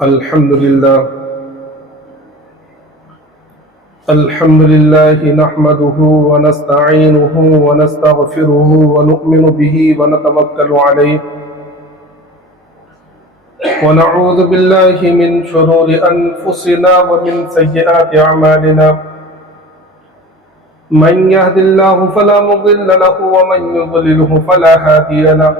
الحمد لله نحمده ونستعينه ونستغفره ونؤمن به ونتوكل عليه ونعوذ بالله من شرور أنفسنا ومن سيئات أعمالنا من يهد الله فلا مضل له ومن يضلله فلا هادي له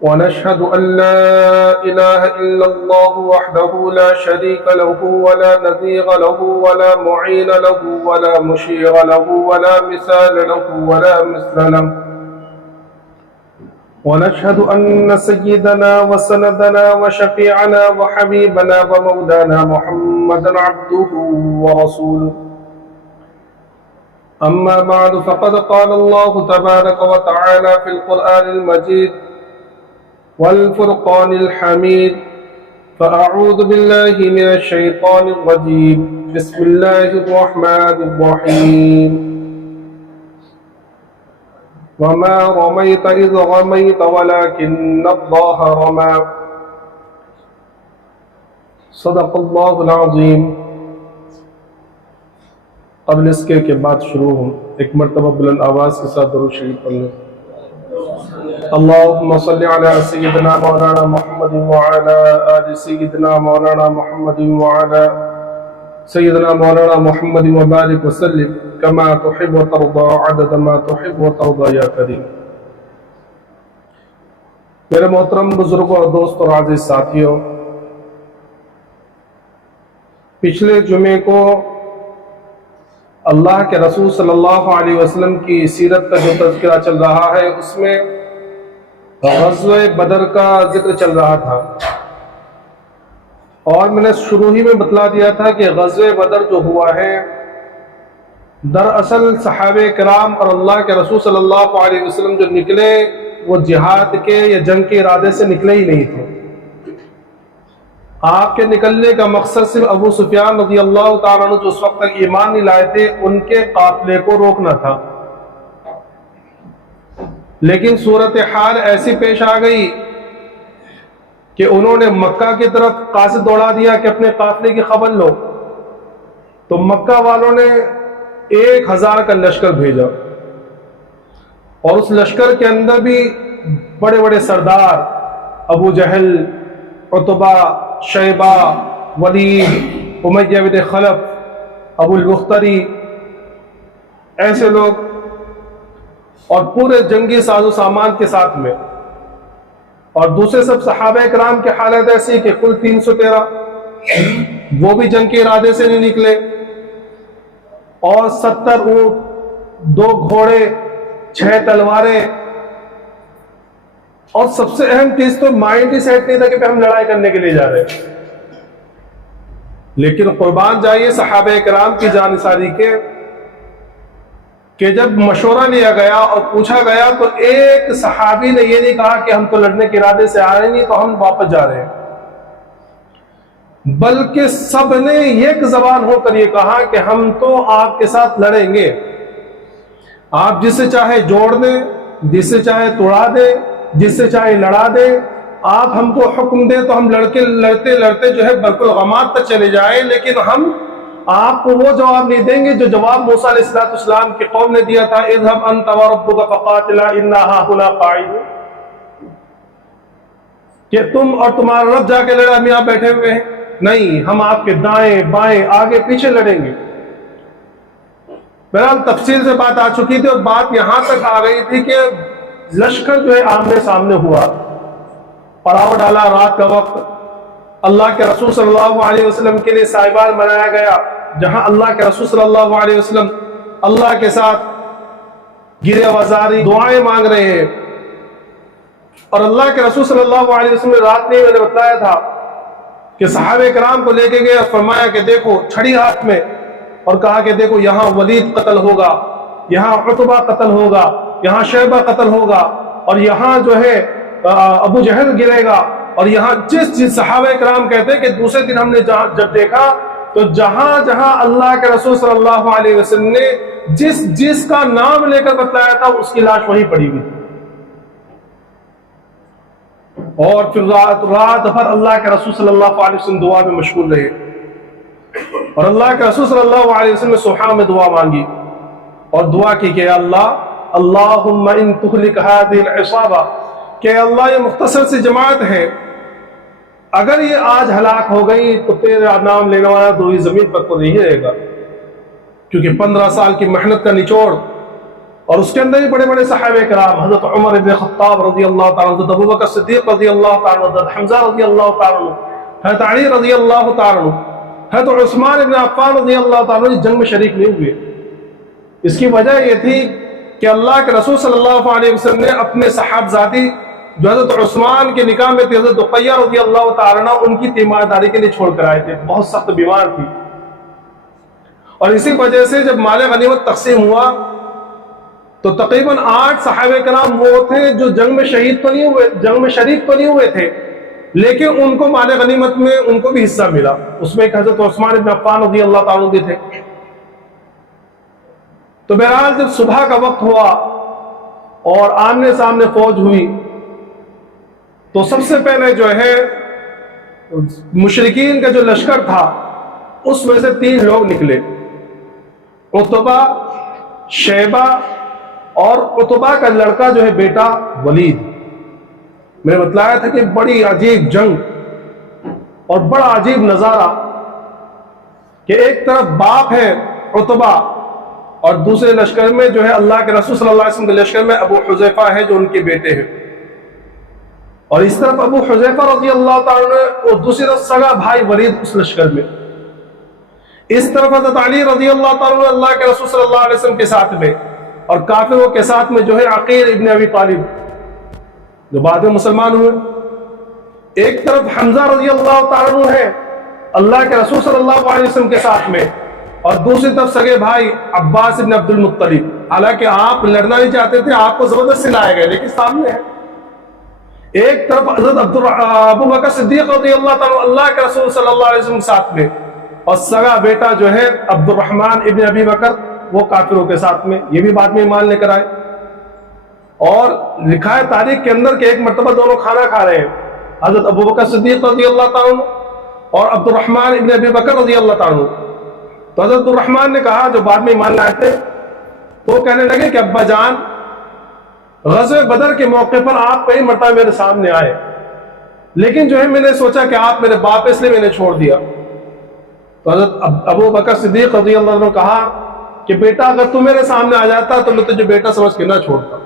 ونشهد أن لا إله إلا الله وحده لا شريك له ولا نظير له ولا معين له ولا مشير له ولا مثال له ولا مثل له ونشهد أن سيدنا وسندنا وشفيعنا وحبيبنا ومولانا محمدا عبده ورسوله أما بعد فقد قال الله تبارك وتعالى في القرآن المجيد والفرقان الحميد فأعوذ بالله من الشيطان الرجيم بسم الله الرحمن الرحيم وما رميت إذ رميت ولكن الله رمى صدق الله العظيم. قبل اس کے بعد شروع ہوں ایک مرتبہ بلند آواز کے ساتھ درود شریف پڑھ لیں. اللهم صل على سيدنا مولانا محمد وعلى آل سيدنا مولانا محمد وعلى سيدنا مولانا محمد وبارك وسلم كما تحب وترضى عدد ما تحب وترضى يا كريم. میرے محترم بزرگوں اور دوستوں اور عزیز ساتھیوں، پچھلے جمعے کو اللہ کے رسول صلی اللہ علیہ وسلم کی سیرت کا جو تذکرہ چل رہا ہے اس میں غزوہ بدر کا ذکر چل رہا تھا، اور میں نے شروع ہی میں بتلا دیا تھا کہ غزوہ بدر جو ہوا ہے دراصل صحابہ کرام اور اللہ کے رسول صلی اللہ علیہ وسلم جو نکلے وہ جہاد کے یا جنگ کے ارادے سے نکلے ہی نہیں تھے. آپ کے نکلنے کا مقصد صرف ابو سفیان رضی اللہ تعالیٰ عنہ جو اس وقت تک ایمان نہیں لائے تھے ان کے قافلے کو روکنا تھا، لیکن صورتحال ایسی پیش آ گئی کہ انہوں نے مکہ کی طرف قاصد دوڑا دیا کہ اپنے قافلے کی خبر لو. تو مکہ والوں نے 1000 کا لشکر بھیجا، اور اس لشکر کے اندر بھی بڑے بڑے سردار ابو جہل، عتبہ، شیبہ، ولید، امیہ بن خلف، ابو البختری، ایسے لوگ، اور پورے جنگی ساز و سامان کے ساتھ میں. اور دوسرے سب صحابہ کرام کی حالت ایسی کہ کل 313 وہ بھی جنگ کے ارادے سے نہیں نکلے، اور 70 اونٹ، 2 گھوڑے، 6 تلواریں، اور سب سے اہم چیز تو مائنڈ ہی سیٹ نہیں تھا کہ ہم لڑائی کرنے کے لیے جا رہے ہیں. لیکن قربان جائیے صحابہ کرام کی جانثاری کے کہ جب مشورہ لیا گیا اور پوچھا گیا تو ایک صحابی نے یہ نہیں کہا کہ ہم تو لڑنے کے ارادے سے آ رہے نہیں تو ہم واپس جا رہے ہیں، بلکہ سب نے ایک زبان ہو کر یہ کہا کہ ہم تو آپ کے ساتھ لڑیں گے. آپ جس سے چاہے جوڑ دیں، جس سے چاہے توڑا دیں، جس سے چاہے لڑا دیں، آپ ہم کو حکم دیں تو ہم لڑتے لڑتے جو ہے برق الغمات تک چلے جائیں، لیکن ہم آپ کو وہ جواب نہیں دیں گے جو جواب موسیٰ علیہ السلام کی قوم نے دیا تھا، اذهب انت وربك فقاتلا انا هاهنا قاعدون، کہ تم اور تمہارا رب جا کے لڑا، ہم یہاں بیٹھے ہوئے ہیں. نہیں، ہم آپ کے دائیں بائیں آگے پیچھے لڑیں گے. بہرحال تفصیل سے بات آ چکی تھی، اور بات یہاں تک آ گئی تھی کہ لشکر جو ہے آمنے سامنے ہوا، پڑاؤ ڈالا. رات کا وقت اللہ کے رسول صلی اللہ علیہ وسلم کے لیے سائبان بنایا گیا، جہاں اللہ کے رسول صلی اللہ علیہ وسلم اللہ کے ساتھ گرے وزاری دعائیں مانگ رہے ہیں. اور اللہ کے رسول صلی اللہ علیہ وسلم نے رات میں نے بتایا تھا کہ صحابہ کرام کو لے کے گئے اور فرمایا کہ دیکھو چھڑی ہاتھ میں، اور کہا کہ دیکھو یہاں ولید قتل ہوگا، یہاں عتبہ قتل ہوگا، یہاں شیبہ قتل ہوگا، اور یہاں جو ہے ابو جہل گرے گا، اور یہاں جس صحابہ کرام کہتے ہیں کہ دوسرے دن ہم نے جب دیکھا تو جہاں جہاں اللہ کے رسول صلی اللہ علیہ وسلم نے جس کا نام لے کر بتلایا تھا اس کی لاش وہیں پڑی ہوئی تھی. اور پھر رات بھر اللہ کے رسول صلی اللہ علیہ وسلم دعا میں مشغول رہے، اور اللہ کے رسول صلی اللہ علیہ وسلم نے سبحان میں دعا مانگی اور دعا کی کہ اللہ اللہم ان تہلک هذه العصابہ، کہ اللہ یہ مختصر سی جماعت ہے، اگر یہ آج ہلاک ہو گئی تو تیرا نام لینے والا تو یہ زمین پر تو نہیں رہے گا، کیونکہ 15 سال کی محنت کا نچوڑ، اور اس کے اندر ہی بڑے بڑے صحابہ کرام، حضرت عمر ابن خطاب رضی اللہ تعالیٰ عنہ، حضرت ابو بکر صدیق رضی اللہ تعالیٰ عنہ، حضرت حمزہ رضی اللہ تعالیٰ عنہ، حضرت علی رضی اللہ تعالیٰ عنہ، حضرت عثمان ابن عفان رضی اللہ تعالیٰ عنہ جنگ میں شریک نہیں ہوئے۔ اس کی وجہ یہ تھی کہ اللہ کے رسول صلی اللہ علیہ وسلم نے اپنے صاحبزادی جو حضرت عثمان کے نکاح میں تھی، حضرت رقیہ رضی اللہ تعالیٰ عنہ، ان کی تیمارداری کے لیے چھوڑ کر آئے تھے، بہت سخت بیمار تھی، اور اسی وجہ سے جب مال غنیمت تقسیم ہوا تو تقریباً 8 صحابہ کرام وہ تھے جو جنگ میں شہید تو نہیں ہوئے، جنگ میں شریک تو نہیں ہوئے تھے، لیکن ان کو مال غنیمت میں ان کو بھی حصہ ملا۔ اس میں ایک حضرت عثمان ابن عفان رضی اللہ تعالیٰ عنہ تھے۔ تو بہرحال جب صبح کا وقت ہوا اور آمنے سامنے فوج ہوئی تو سب سے پہلے جو ہے مشرکین کا جو لشکر تھا اس میں سے 3 لوگ نکلے، عتبہ، شیبہ اور عتبہ کا لڑکا جو ہے بیٹا ولید۔ میں نے بتلایا تھا کہ بڑی عجیب جنگ اور بڑا عجیب نظارہ کہ ایک طرف باپ ہے عتبہ اور دوسرے لشکر میں جو ہے اللہ کے رسول صلی اللہ علیہ وسلم کے لشکر میں ابو حذیفہ ہے جو ان کے بیٹے ہیں، اور اس طرف ابو حذیفہ رضی اللہ تعالیٰ عنہ اور دوسری طرف سگا بھائی ولید اس لشکر میں، اس طرف حضرت علی رضی اللہ تعالیٰ عنہ اللہ کے رسول صلی اللہ علیہ وسلم کے ساتھ میں، اور کافروں کے ساتھ میں جو ہے عقیل ابن ابی طالب جو بعد میں مسلمان ہوئے، ایک طرف حمزہ رضی اللہ تعالیٰ عنہ ہے اللہ کے رسول صلی اللہ علیہ وسلم کے ساتھ میں، اور دوسری طرف سگے بھائی عباس ابن عبد المطلب، حالانکہ آپ لڑنا نہیں چاہتے تھے، آپ کو زبردستی لائے گئے لیکن سامنے ہے۔ ایک طرف حضرت ابو بکر صدیق رضی اللہ تعالیٰ اللہ کے رسول صلی اللہ علیہ وسلم ساتھ میں، اور سگا بیٹا جو ہے عبد الرحمن ابن ابی بکر وہ کافروں کے ساتھ میں، یہ بھی بعد میں ایمان لے کر آئے۔ اور لکھا ہے تاریخ کے اندر کہ ایک مرتبہ دونوں کھانا کھا رہے ہیں، حضرت ابو بکر صدیق رضی اللہ تعالیٰ عنہ اور عبد الرحمن ابن ابی بکر رضی اللہ تعالیٰ عنہ۔ تو حضرت الرحمن نے کہا جو بعد میں ایمان لائے تھے، وہ کہنے لگے کہ ابا جان غزوہ بدر کے موقع پر آپ کئی مرتبہ میرے سامنے آئے، لیکن جو ہے میں نے سوچا کہ آپ میرے باپ اس لیے میں نے چھوڑ دیا۔ تو حضرت ابو بکر صدیق رضی اللہ عنہ نے کہا کہ بیٹا اگر تو میرے سامنے آ جاتا تو میں تجھے بیٹا سمجھ کے نہ چھوڑتا۔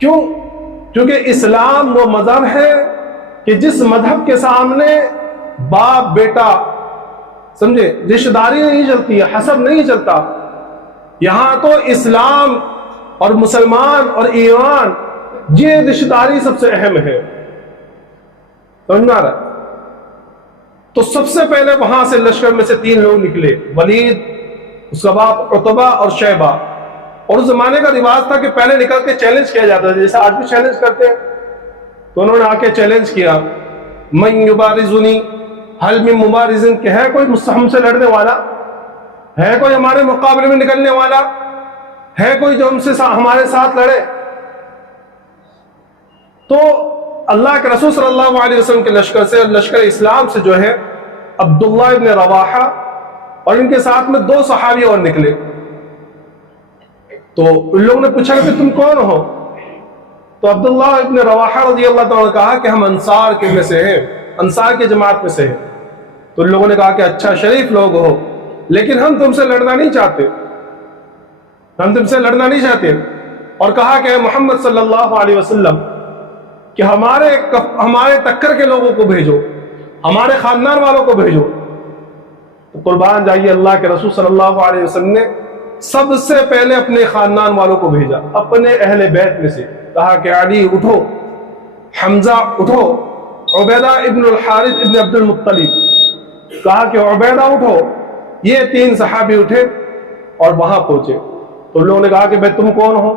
کیوں؟ کیونکہ اسلام وہ مذہب ہے کہ جس مذہب کے سامنے باپ بیٹا سمجھے رشتہ داری نہیں چلتی ہے، حسب نہیں چلتا۔ یہاں تو اسلام اور مسلمان اور ایمان یہ رشتہ داری سب سے اہم ہے، سمجھ آ رہا ہے؟ تو سب سے پہلے وہاں سے لشکر میں سے 3 لوگ نکلے، ولید، اس کا باپ عتبہ اور شیبہ۔ اور اس زمانے کا رواج تھا کہ پہلے نکل کے چیلنج کیا جاتا تھا، جیسے آج بھی چیلنج کرتے ہیں۔ تو انہوں نے آ کے چیلنج کیا، من یبارزنی حل من مبارزن، کہ ہے کوئی ہم سے لڑنے والا، ہے کوئی ہمارے مقابلے میں نکلنے والا، ہے کوئی جو ہم سے ہمارے ساتھ لڑے؟ تو اللہ کے رسول صلی اللہ علیہ وسلم کے لشکر سے، لشکر اسلام سے جو ہے عبداللہ ابن رواحہ اور ان کے ساتھ میں 2 صحابی اور نکلے۔ تو ان لوگوں نے پوچھا کہ تم کون ہو؟ تو عبداللہ ابن رواحہ رضی اللہ تعالیٰ نے کہا کہ ہم انصار کے میں سے ہیں، انصار کی جماعت میں سے ہیں۔ تو ان لوگوں نے کہا کہ اچھا شریف لوگ ہو، لیکن ہم تم سے لڑنا نہیں چاہتے، ہم تم سے لڑنا نہیں چاہتے۔ اور کہا کہ محمد صلی اللہ علیہ وسلم کہ ہمارے ٹکر کے لوگوں کو بھیجو، ہمارے خاندان والوں کو بھیجو۔ تو قربان جائیے اللہ کے رسول صلی اللہ علیہ وسلم نے سب سے پہلے اپنے خاندان والوں کو بھیجا، اپنے اہل بیت میں سے۔ کہا کہ علی اٹھو، حمزہ اٹھو، عبیدہ ابن الحارث ابن عبد المطلب، کہا کہ عبیدہ اٹھو۔ یہ 3 صحابی اٹھے اور وہاں پہنچے۔ تو لوگوں نے کہا کہ بھائی تم کون ہو؟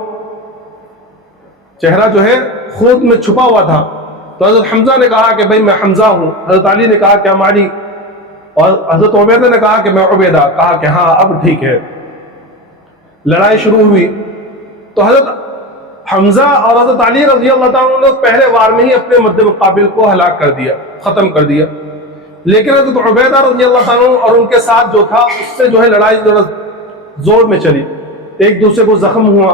چہرہ جو ہے خود میں چھپا ہوا تھا۔ تو حضرت حمزہ نے کہا کہ بھائی میں حمزہ ہوں، حضرت علی نے کہا کہ ہم علی، اور حضرت عبیدہ نے کہا کہ میں عبیدہ۔ کہا کہ ہاں اب ٹھیک ہے۔ لڑائی شروع ہوئی تو حضرت حمزہ اور حضرت علی رضی اللہ تعالیٰ عنہ نے پہلے وار میں ہی اپنے مد مقابل کو ہلاک کر دیا، ختم کر دیا، لیکن حضرت عبیدہ رضی اللہ تعالیٰ عنہ اور ان کے ساتھ جو تھا اس سے جو ہے لڑائی ذرا زور میں چلی، ایک دوسرے کو زخم ہوا،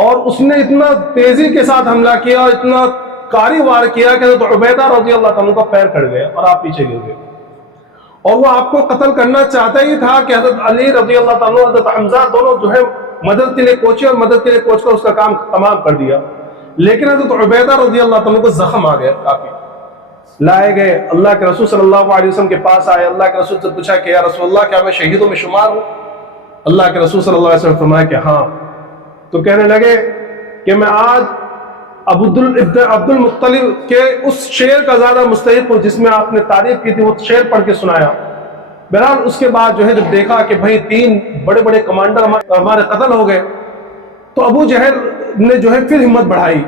اور اس نے اتنا تیزی کے ساتھ حملہ کیا اور اتنا کاری وار کیا کہ حضرت عبیدہ رضی اللہ تعالیٰ عنہ کا پیر کٹ گیا اور آپ پیچھے گر گئے، اور وہ آپ کو قتل کرنا چاہتا ہی تھا کہ حضرت علی رضی اللہ تعالیٰ عنہ حضرت حمزہ دونوں جو ہے مدد کے لیے پہنچے اور مدد کے لیے پہنچ کر اس کا کام تمام کر دیا، لیکن حضرت عبیدہ رضی اللہ تعالیٰ عنہ کو زخم آ گیا کافی، لائے گئے اللہ کے رسول صلی اللہ علیہ وسلم کے پاس آئے، اللہ کے رسول سے پوچھا کہ یا رسول اللہ کیا میں شہیدوں میں شمار ہوں؟ اللہ کے رسول صلی اللہ علیہ وسلم فرمایا کہ ہاں، تو کہنے لگے کہ میں آج عبد المطلب کے اس شعر کا زیادہ مستحق ہوں جس میں آپ نے تعریف کی تھی، وہ شعر پڑھ کے سنایا۔ بہرحال اس کے بعد جو ہے جب دیکھا کہ بھائی 3 بڑے بڑے کمانڈر ہمارے قتل ہو گئے، تو ابو جہل نے جو ہے پھر ہمت بڑھائی،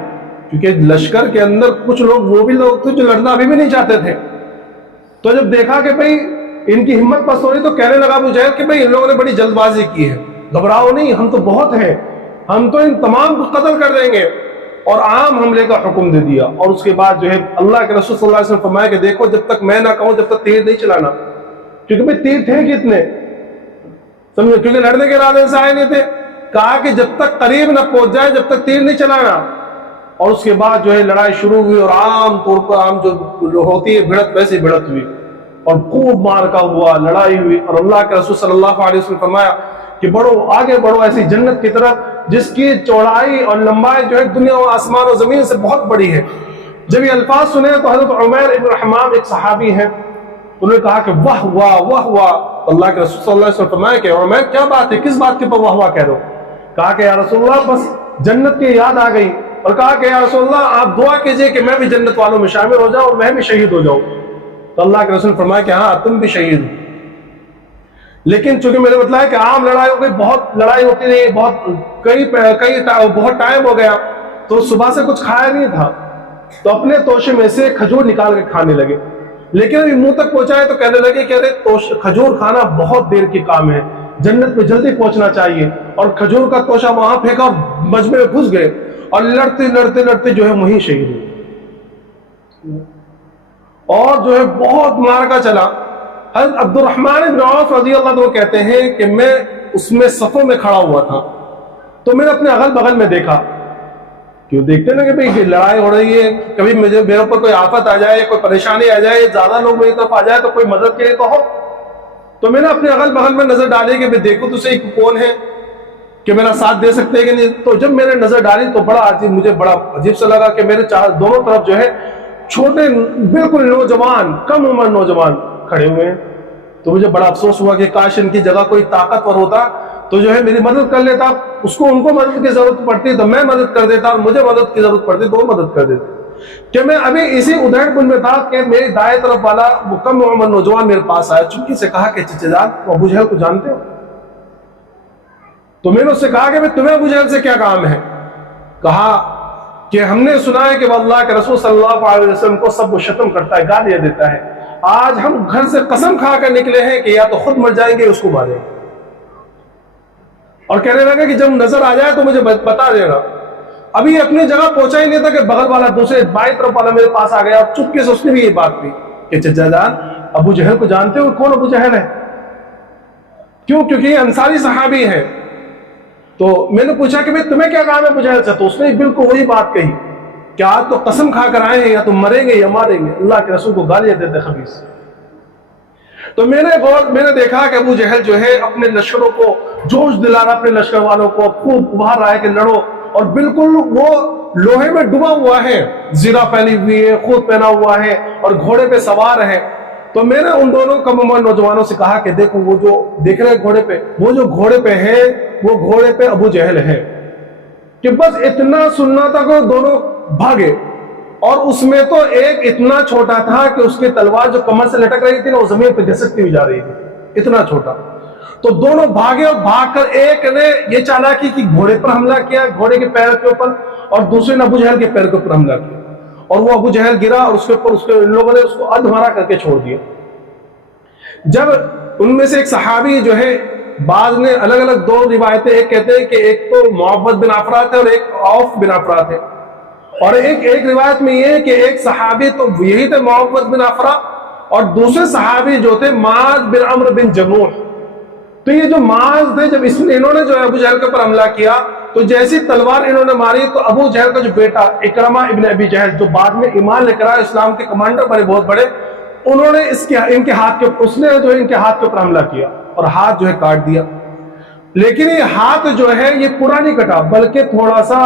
کیونکہ لشکر کے اندر کچھ لوگ وہ بھی لوگ تھے جو لڑنا ابھی بھی نہیں چاہتے تھے، تو جب دیکھا کہ بھائی ان کی ہمت پست ہو رہی تو کہنے لگا ابو جہل کہ بھائی ان لوگوں نے بڑی جلد بازی کی ہے، گھبراؤ نہیں، ہم تو بہت ہیں، ہم تو ان تمام کو قتل کر دیں گے، اور عام حملے کا حکم دے دیا۔ اور اس کے بعد جو ہے اللہ کے رسول صلی اللہ علیہ وسلم فرمایا کہ دیکھو جب تک میں نہ کہوں جب تک تیر نہیں چلانا، کیونکہ بھائی تیر تھے کتنے سمجھو، کیونکہ لڑنے کے ارادے سے آئے نہیں تھے، کہا کہ جب تک قریب نہ پہنچ جائے جب تک تیر نہیں چلانا۔ اور اس کے بعد جو ہے لڑائی شروع ہوئی، اور عام طور پر عام جو ہوتی ہے بھڑت ویسے بھڑت ہوئی، اور خوب مارکا ہوا، لڑائی ہوئی، اور اللہ کے رسول صلی اللہ علیہ وسلم فرمایا کہ بڑھو آگے بڑھو ایسی جنت کی طرف جس کی چوڑائی اور لمبائی جو ہے دنیا و آسمان و زمین سے بہت بڑی ہے۔ جب یہ الفاظ سنے تو حضرت عمیر ابن حمام ایک صحابی ہیں، انہوں نے کہا کہ واہ واہ واہ واہ، اللہ کے رسول صلی اللہ علیہ وسلم فرمایا کہ عمیر کیا بات ہے، کس بات کے پر واہ واہ کہہ رہے ہو؟ کہا کہ یا رسول اللہ بس جنت کی یاد آ گئی، اور کہا کہ یا رسول اللہ آپ دعا کیجئے کہ میں بھی جنت والوں میں شامل ہو جاؤں اور میں بھی شہید ہو جاؤں۔ تو اللہ کے رسول فرمایا کہ ہاں تم بھی شہید ہو، لیکن چونکہ میں نے بتلایا کہ عام لڑائی ہو گئی، بہت لڑائی ہوتی رہی، بہت ٹائم ہو گیا، تو صبح سے کچھ کھایا نہیں تھا، تو اپنے توشے میں سے کھجور نکال کے کھانے لگے، لیکن ابھی منہ تک پہنچائے تو کہنے لگے کہ ارے کھجور کھانا بہت دیر کی کام ہے، جنت میں جلدی پہنچنا چاہیے، اور کھجور کا توشہ وہاں پھینکا اور مجمع میں گھس گئے، اور لڑتے لڑتے لڑتے جو ہے وہیں شہید ہوئے، اور جو ہے بہت مارکا چلا۔ حضرت عبد الرحمن بن عوف رضی اللہ عنہ کہتے ہیں کہ میں اس میں صفوں میں کھڑا ہوا تھا، تو میں نے اپنے اغل بغل میں دیکھا، کیوں دیکھتے نا کہ بھئی لڑائی ہو رہی ہے، کبھی میرے اوپر کوئی آفت آ جائے، کوئی پریشانی آ جائے، زیادہ لوگ میری طرف آ جائے تو کوئی مدد کے لیے تو ہو، تو میں نے اپنے اغل بغل میں نظر ڈالی کہ دیکھو تو صحیح کون ہے کہ میرا ساتھ دے سکتے ہیں کہ نہیں۔ تو جب میں نے نظر ڈالی تو مجھے بڑا عجیب سا لگا کہ میرے دونوں طرف جو ہے چھوٹے بالکل نوجوان، کم عمر نوجوان کھڑے ہوئے ہیں، تو مجھے بڑا افسوس ہوا کہ کاش ان کی جگہ کوئی طاقتور ہوتا تو جو ہے میری مدد کر لیتا، ان کو مدد کی ضرورت پڑتی تو میں مدد کر دیتا، اور مجھے مدد کی ضرورت پڑتی تو وہ مدد کر دیتے۔ کہ میں ابھی اسی ادھیڑ پن میں تھا کہ میری دائیں طرف والا کم عمر نوجوان میرے پاس آیا، چپکی سے کہا کہ چچا جان ابو جہل کو جانتے ہو؟ تو میں نے اس سے کہا کہ تمہیں ابو جہل سے کیا کام ہے؟ کہا کہ ہم نے سنا ہے کہ وہ اللہ کے رسول صلی اللہ علیہ وسلم کو سب و شتم کرتا ہے، گالیاں دیتا ہے، آج ہم گھر سے قسم کھا کر نکلے ہیں کہ یا تو خود مر جائیں گے اس کو ماریں گے، اور کہنے لگا کہ جب نظر آ جائے تو مجھے بتا دینا۔ ابھی اپنی جگہ پہنچا ہی نہیں تھا کہ بغل والا دوسرے بائیں طرف والا میرے پاس آ گیا، اور چپکے سے اس نے بھی یہ بات کی کہ چچا جان ابو جہل کو جانتے ہو؟ کون ابو جہل ہے؟ کیوں؟ کیونکہ یہ انصاری صحابی ہیں۔ تو میں نے پوچھا کہ بھئی تمہیں کیا کام ہے ابو جہل سے؟ تو اس نے بالکل وہی بات کہی کہ آج تو قسم کھا کر آئے ہیں یا تو مریں گے یا ماریں گے، اللہ کے رسول کو گالیاں دیتے خبیث۔ تو میں نے دیکھا کہ ابو جہل جو ہے اپنے لشکروں کو جوش دلا رہا، اپنے لشکر والوں کو خوب ابھار رہا ہے کہ لڑو، اور بالکل وہ لوہے میں ڈوبا ہوا ہے، زرہ پہنی ہوئی ہے، خود پہنا ہوا ہے، اور گھوڑے پہ سوار ہے۔ تو میں نے ان دونوں کم عمر نوجوانوں سے کہا کہ دیکھو وہ جو دیکھ رہے گھوڑے پہ، وہ جو گھوڑے پہ ہے وہ گھوڑے پہ ابو جہل ہے، کہ بس اتنا سننا تھا کہ دونوں بھاگے، اور اس میں تو ایک اتنا چھوٹا تھا کہ اس کی تلوار جو کمر سے لٹک رہی تھی نا وہ زمین پہ گھسکتی ہوئی جا رہی تھی، اتنا چھوٹا۔ تو دونوں بھاگے، اور بھاگ کر ایک نے یہ چالاکی کی گھوڑے پر حملہ کیا، گھوڑے کے پیر کے اوپر، اور دوسرے نے ابو جہل کے پیر کے اوپر حملہ کیا، اور وہ ابو جہل گرا، اور اس کے اوپر ان لوگوں نے اس کو ادھمرا کر کے چھوڑ دیا۔ جب ان میں سے ایک صحابی جو ہے بعض نے الگ الگ دو روایتیں، ایک کہتے ہیں کہ ایک تو معوذ بن عفرا تھے اور ایک عوف بن عفرا تھے، اور ایک روایت میں یہ ہے کہ ایک صحابی تو یہی تھے معوذ بن عفرا، اور دوسرے صحابی جو تھے معاذ بن عمرو بن جموح۔ تو یہ جو معاذ تھے، جب انہوں نے جو ابو جہل کے اوپر حملہ کیا تو جیسی تلوار انہوں نے ماری تو ابو جہل کا جو بیٹا اکرمہ ابن ابی جہل، جو بعد میں ایمان لے کر آئے، اسلام کے کمانڈر بنے بہت بڑے، انہوں نے اس نے جو ہے ان کے ہاتھ کے اوپر حملہ کیا اور ہاتھ جو ہے کاٹ دیا۔ لیکن یہ ہاتھ جو ہے یہ پورا نہیں کٹا، بلکہ تھوڑا سا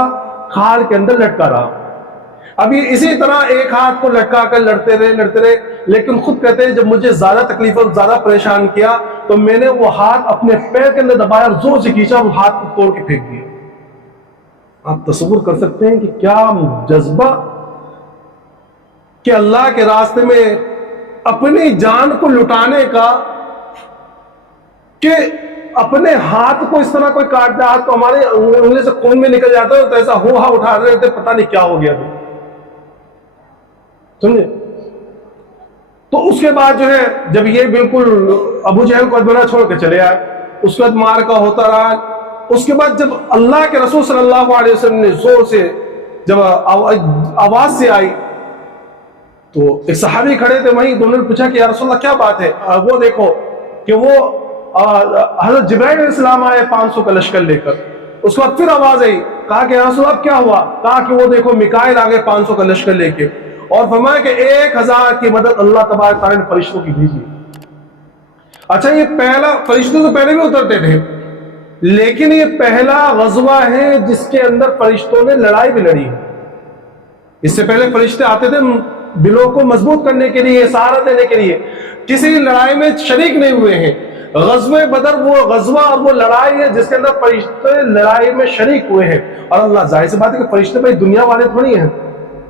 کھال کے اندر لٹکا رہا۔ اب یہ اسی طرح ایک ہاتھ کو لٹکا کر لڑتے رہے، لیکن خود کہتے ہیں جب مجھے زیادہ تکلیف اور زیادہ پریشان کیا تو میں نے وہ ہاتھ اپنے پیر کے اندر دبایا اور زور سے کھینچا، وہ ہاتھ کو توڑ کے پھینک دیا۔ آپ تصور کر سکتے ہیں کہ کیا جذبہ کہ اللہ کے راستے میں اپنی جان کو لٹانے کا، کہ اپنے ہاتھ کو اس طرح کوئی کاٹ دیا، ہاتھ تو ہمارے انگلی سے خون میں نکل جاتا ہے تو ایسا ہوا اٹھا رہے تھے، پتہ نہیں کیا ہو گیا تھا، سمجھے؟ تو اس کے بعد جو ہے جب یہ بالکل ابو جہل کو ادبرا چھوڑ کے چلے آئے، اس کے بعد مار کا ہوتا رہا۔ اس کے بعد جب اللہ کے رسول صلی اللہ علیہ وسلم نے زور سے جب آواز سے آئی تو ایک صحابی کھڑے تھے وہیں، دونوں نے پوچھا کہ یا رسول اللہ کیا بات ہے؟ وہ دیکھو کہ وہ حضرت جبرائیل علیہ السلام آئے 500 کا لشکر لے کر۔ اس کے بعد پھر آواز آئی، کہا کہ یا رسول اللہ کیا ہوا؟ کہا کہ وہ دیکھو میکائیل آگے 500 کا لشکر لے کے، اور فرمایا کہ 1000 کی مدد اللہ تبارک تعالیٰ نے فرشتوں کی بھیجی۔ اچھا، یہ پہلا، فرشتے تو پہلے بھی اترتے تھے، لیکن یہ پہلا غزوہ ہے جس کے اندر فرشتوں نے لڑائی بھی لڑی ہے۔ اس سے پہلے فرشتے آتے تھے دلوں کو مضبوط کرنے کے لیے، سہارا دینے کے لیے، کسی لڑائی میں شریک نہیں ہوئے ہیں۔ غزوہ بدر وہ غزوہ اور وہ لڑائی ہے جس کے اندر فرشتے لڑائی میں شریک ہوئے ہیں، اور اللہ ظاہر سی بات ہے کہ فرشتے بھائی دنیا والے تھوڑی ہیں،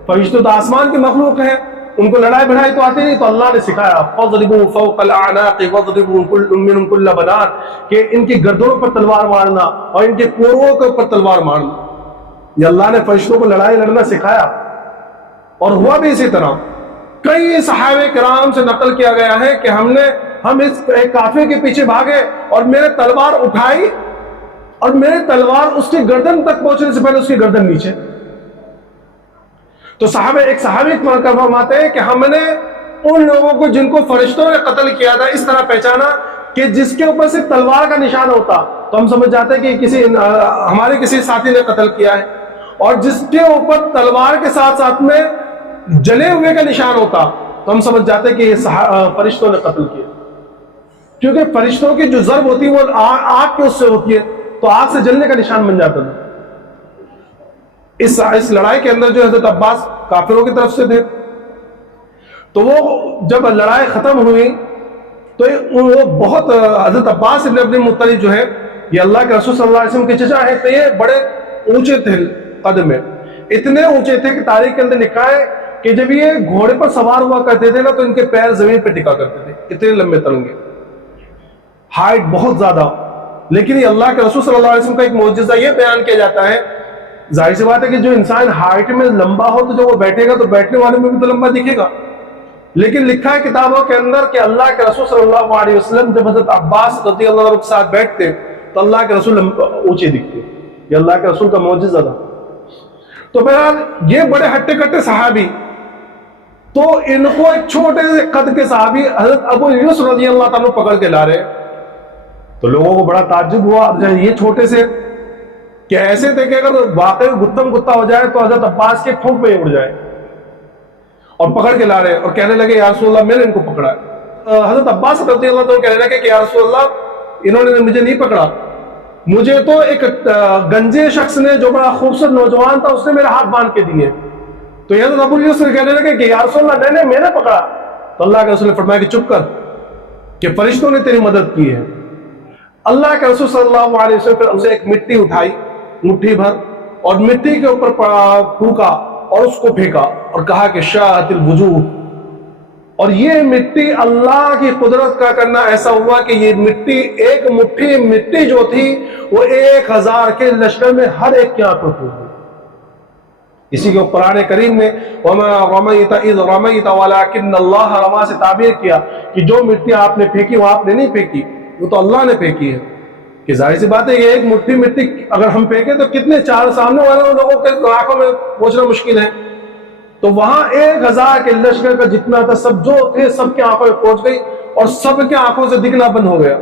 فرشتے تو آسمان کی مخلوق ہیں، ان کو لڑائی بڑھائی تو آتی نہیں، تو اللہ نے سکھایا فَضْرِبُوا فَوْقَ الْأَعْنَاقِ وَضْرِبُوا مِنْهُمْ كُلَّ بَنَانٍ، کہ ان کی گردنوں پر تلوار مارنا اور ان کے کورووں کے اوپر تلوار مارنا۔ یہ اللہ نے فرشتوں کو لڑائی لڑنا سکھایا، اور ہوا بھی اسی طرح۔ کئی صحابہ کرام سے نقل کیا گیا ہے کہ ہم اس ایک کافر کے پیچھے بھاگے اور میں نے تلوار اٹھائی اور میری تلوار اس کی گردن تک پہنچنے سے پہلے اس کی گردن نیچے۔ تو ایک صحابی فرماتے ہیں کہ ہم نے ان لوگوں کو جن کو فرشتوں نے قتل کیا تھا اس طرح پہچانا کہ جس کے اوپر صرف تلوار کا نشان ہوتا تو ہم سمجھ جاتے کہ ہمارے کسی ساتھی نے قتل کیا ہے، اور جس کے اوپر تلوار کے ساتھ ساتھ میں جلے ہوئے کا نشان ہوتا تو ہم سمجھ جاتے کہ یہ فرشتوں نے قتل کیا، کیونکہ فرشتوں کی جو ضرب ہوتی ہے وہ آگ کے اس سے ہوتی ہے، تو آگ سے جلنے کا نشان بن جاتا تھا۔ اس لڑائی کے اندر جو حضرت عباس کافروں کی طرف سے تھے، تو وہ جب لڑائی ختم ہوئی تو وہ بہت، حضرت عباس ابن عبد المطلب جو ہے یہ اللہ کے رسول صلی اللہ علیہ وسلم کے چچا ہیں، تو یہ بڑے اونچے تھے قد میں، اتنے اونچے تھے کہ تاریخ کے اندر لکھا ہے کہ جب یہ گھوڑے پر سوار ہوا کرتے تھے نا تو ان کے پیر زمین پہ ٹکا کرتے تھے، اتنے لمبے ترنگے، ہائٹ بہت زیادہ۔ لیکن یہ اللہ کے رسول صلی اللہ علیہ وسلم کا ایک معجزہ یہ بیان کیا جاتا ہے، ظاہر سی بات ہے کہ جو انسان ہائٹ میں لمبا ہو تو جب وہ بیٹھے گا تو بیٹھنے والے میں بھی تو لمبا دکھے گا، لیکن لکھا ہے کتابوں کے اندر کہ اللہ کے رسول صلی اللہ علیہ وسلم جب حضرت عباس رضی اللہ عنہ کے ساتھ بیٹھتے تو اللہ کے رسول اونچے دکھتے، یہ اللہ کے رسول کا معجزہ تھا۔ تو بہرحال یہ بڑے ہٹے کٹے صحابی، تو ان کو ایک چھوٹے سے قد کے صحابی حضرت ابو یوسف رضی اللہ تعالیٰ پکڑ کے لا رہے، تو لوگوں کو بڑا تعجب ہوا، یہ چھوٹے سے کہ ایسے تھے کہ اگر واقعی گتم گتا ہو جائے تو حضرت عباس کے ٹھونک پہ اڑ جائے، اور پکڑ کے لا رہے اور کہنے لگے یا رسول اللہ میں نے ان کو پکڑا ہے۔ حضرت عباس رضی اللہ عنہ کہنے لگے کہ یا رسول اللہ انہوں نے مجھے نہیں پکڑا، مجھے تو ایک گنجے شخص نے جو بڑا خوبصورت نوجوان تھا اس نے میرے ہاتھ باندھ کے دیے۔ تو حضرت ابو یوسف کہنے لگے کہ یا رسول اللہ نہیں میں نے پکڑا۔ تو اللہ کے رسول نے فرمایا کہ چپ کر، کہ فرشتوں نے تیری مدد کی ہے۔ اللہ کے رسول صلی اللہ علیہ وسلم پھر اسے ایک مٹی اٹھائی مٹھی بھر اور مٹی کے اوپر پھونکا اور اس کو پھینکا اور کہا کہ شاہت الوجوہ، اور یہ مٹی اللہ کی قدرت کا کرنا ایسا ہوا کہ یہ مٹی ایک مٹھی مٹی جو تھی وہ 1000 کے لشکر میں ہر ایک کی آنکھ میں پھونک گئی۔ اسی کو قرآن کریم نے وَمَا رَمَيْتَ إِذْ رَمَيْتَ وَلَكِنَّ اللَّهَ رَمَا سے تعبیر کیا کہ جو مٹی آپ نے پھینکی وہ آپ نے نہیں پھینکی، وہ تو اللہ نے پھینکی ہے۔ کہ ظاہر سی بات ہے یہ ایک مٹھی مٹی اگر ہم پھینکیں تو کتنے چار سامنے والے لوگوں کے آنکھوں میں پہنچنا مشکل ہے. تو وہاں 1000 کے لشکر کا جتنا تھا سب جو تھے سب کے آنکھوں میں پہنچ گئی اور سب کے آنکھوں سے دکھنا بند ہو گیا.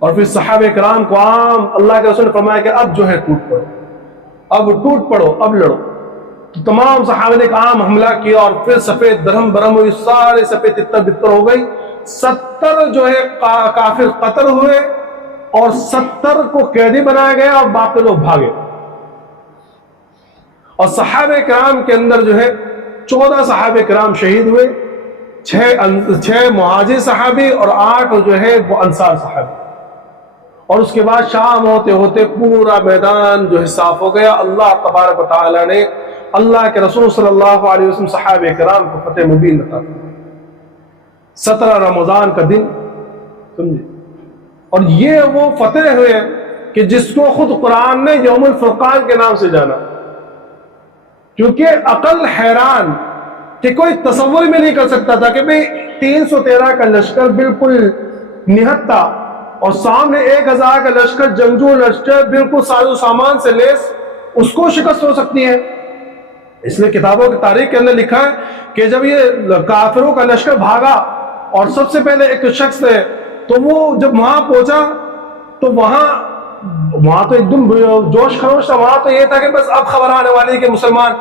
اور پھر صحابہ کرام کو عام اللہ کے رسول نے فرمایا کہ اب جو ہے ٹوٹ پڑو، اب ٹوٹ پڑو، اب لڑو. تو تمام صحابہ نے ایک عام حملہ کیا اور پھر سفید درہم برہم ہوئی، سارے سفید تتر بتر ہو گئی. 70 جو ہے کافر قتل ہوئے اور 70 کو قیدی بنایا گیا اور باقی لوگ بھاگے. اور صحابہ کرام کے اندر جو ہے 14 صحابہ کرام شہید ہوئے، 6 مہاجر صحابی اور 8 جو ہے وہ انصار صحابی. اور اس کے بعد شام ہوتے ہوتے پورا میدان جو ہے صاف ہو گیا. اللہ تبارک و تعالی نے اللہ کے رسول صلی اللہ علیہ وسلم صحابہ کرام کو فتح مبین عطا فرمائی. 17 رمضان کا دن سمجھے. اور یہ وہ فتح ہوئے کہ جس کو خود قرآن نے یوم الفرقان کے نام سے جانا، کیونکہ عقل حیران کہ کوئی تصور میں نہیں کر سکتا تھا کہ بھئی 313 کا لشکر بالکل نہتا اور سامنے 1000 کا لشکر جنگجو لشکر بالکل ساز و سامان سے لیس، اس کو شکست ہو سکتی ہے. اس لیے کتابوں کی تاریخ کے اندر لکھا ہے کہ جب یہ کافروں کا لشکر بھاگا اور سب سے پہلے ایک شخص ہے تو وہ جب وہاں پہنچا تو وہاں تو ایک دم جوش خروش تھا. وہاں تو یہ تھا کہ بس اب خبر آنے والی کہ مسلمان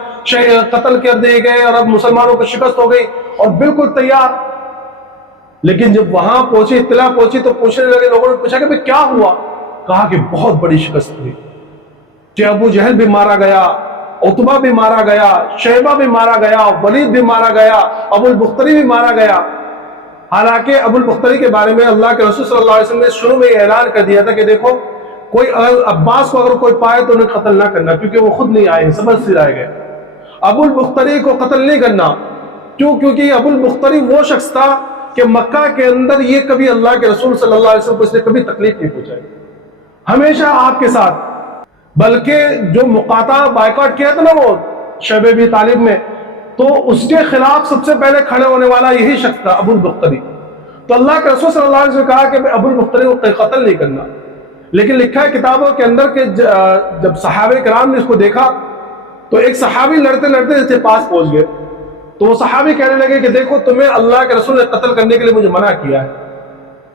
قتل کر دیے گئے اور اب مسلمانوں کو شکست ہو گئی اور بالکل تیار. لیکن جب وہاں پہنچی، اطلاع پہنچی تو پوچھنے لگے، لوگوں نے پوچھا کہ بھئی کیا ہوا؟ کہا کہ بہت بڑی شکست ہوئی کہ ابو جہل بھی مارا گیا، عتبہ بھی مارا گیا، شیبہ بھی مارا گیا، ولید بھی مارا گیا، ابو البختری بھی مارا گیا. حالانکہ ابو البختری کے بارے میں اللہ کے رسول صلی اللہ علیہ وسلم نے شروع میں یہ اعلان کر دیا تھا کہ دیکھو کوئی عباس کو اگر کوئی پائے تو انہیں قتل نہ کرنا، کیونکہ وہ خود نہیں آئے، صبر سے آئے گئے. ابو البختری کو قتل نہیں کرنا، کیونکہ ابو البختری وہ شخص تھا کہ مکہ کے اندر یہ کبھی اللہ کے رسول صلی اللہ علیہ وسلم کو اس نے کبھی تکلیف نہیں پہنچائی، ہمیشہ آپ کے ساتھ. بلکہ جو مقاطعہ بائیکاٹ کیا تھا نا وہ شیب ابی طالب میں، تو اس کے خلاف سب سے پہلے کھڑے ہونے والا یہی شخص تھا، ابو البختری. تو اللہ کے رسول صلی اللہ علیہ وسلم نے کہا کہ ابو البختری کو قتل نہیں کرنا. لیکن لکھا ہے کتابوں کے اندر کہ جب صحابہ کرام نے اس کو دیکھا تو ایک صحابی لڑتے لڑتے اس کے پاس پہنچ گئے. تو وہ صحابی کہنے لگے کہ دیکھو تمہیں اللہ کے رسول نے قتل کرنے کے لیے مجھے منع کیا ہے.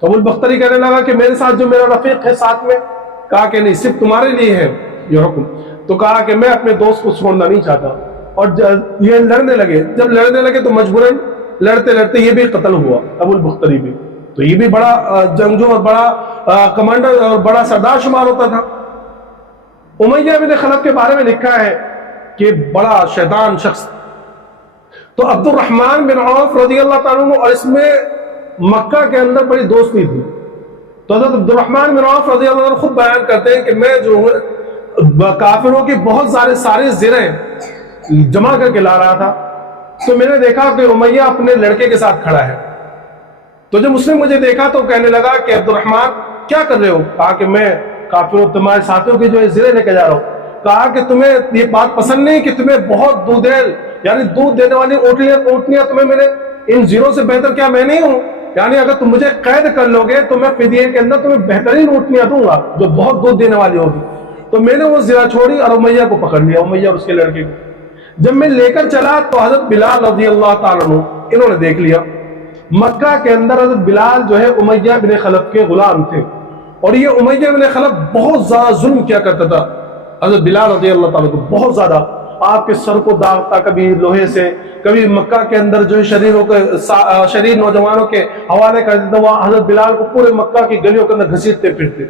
تو ابو البختری کہنے لگا کہ میرے ساتھ جو میرا رفیق ہے ساتھ میں، کہا کہ نہیں صرف تمہارے لیے ہے یہ حکم. تو کہا کہ میں اپنے دوست کو چھوڑنا نہیں چاہتا. اور یہ لڑنے لگے، جب لڑنے لگے تو مجبوراً لڑتے لڑتے یہ بھی قتل ہوا، ابو البختری بھی. تو یہ بھی بڑا جنگجو اور بڑا کمانڈر اور بڑا سردار شمار ہوتا تھا. امیہ بن خلف کے بارے میں لکھا ہے کہ بڑا شیطان شخص. تو عبد الرحمن بن عوف رضی اللہ تعالیٰ عنہ اور اس میں مکہ کے اندر بڑی دوستی تھی. تو حضرت عبد الرحمن بن عوف رضی اللہ عنہ خود بیان کرتے ہیں کہ میں جو کافروں کی بہت سارے زریں جمع کر کے لا رہا تھا تو میں نے دیکھا کہ امیہ اپنے لڑکے کے ساتھ کھڑا ہے. تو جب اس نے مجھے دیکھا تو کہنے لگا کہ عبد الرحمن کیا کر رہے ہو؟ کہا کہ میں کافروں تمہارے ساتھیوں کی جو زریں لے کے جا رہا ہوں. کہا کہ تمہیں یہ بات پسند نہیں کہ تمہیں بہت دودھیل یعنی دودھ دینے والی اونٹنیاں تمہیں ملے؟ ان زیروں سے بہتر کیا میں نہیں ہوں؟ یعنی اگر تم مجھے قید کر لو گے تو میں فدیے کے اندر تمہیں بہترین اونٹنیاں دوں گا جو بہت دودھ دینے والی ہوگی. تو میں نے وہ زرہ چھوڑی اور امیہ کو پکڑ لیا، امیہ اور اس کے لڑکے کو. جب میں لے کر چلا تو حضرت بلال رضی اللہ تعالیٰ عنہ انہوں نے دیکھ لیا. مکہ کے اندر حضرت بلال جو ہے امیہ بن خلف کے غلام تھے اور یہ امیہ بن خلف بہت زیادہ ظلم کیا کرتا تھا. حضرت بلال رضی اللہ تعالیٰ کو بہت زیادہ آپ کے سر کو داغتا، کبھی لوہے سے، کبھی مکہ کے اندر جو ہے شریر نوجوانوں کے حوالے کر دیتا. وہاں حضرت بلال کو پورے مکہ کی گلیوں کے اندر گھسیٹتے پھرتے.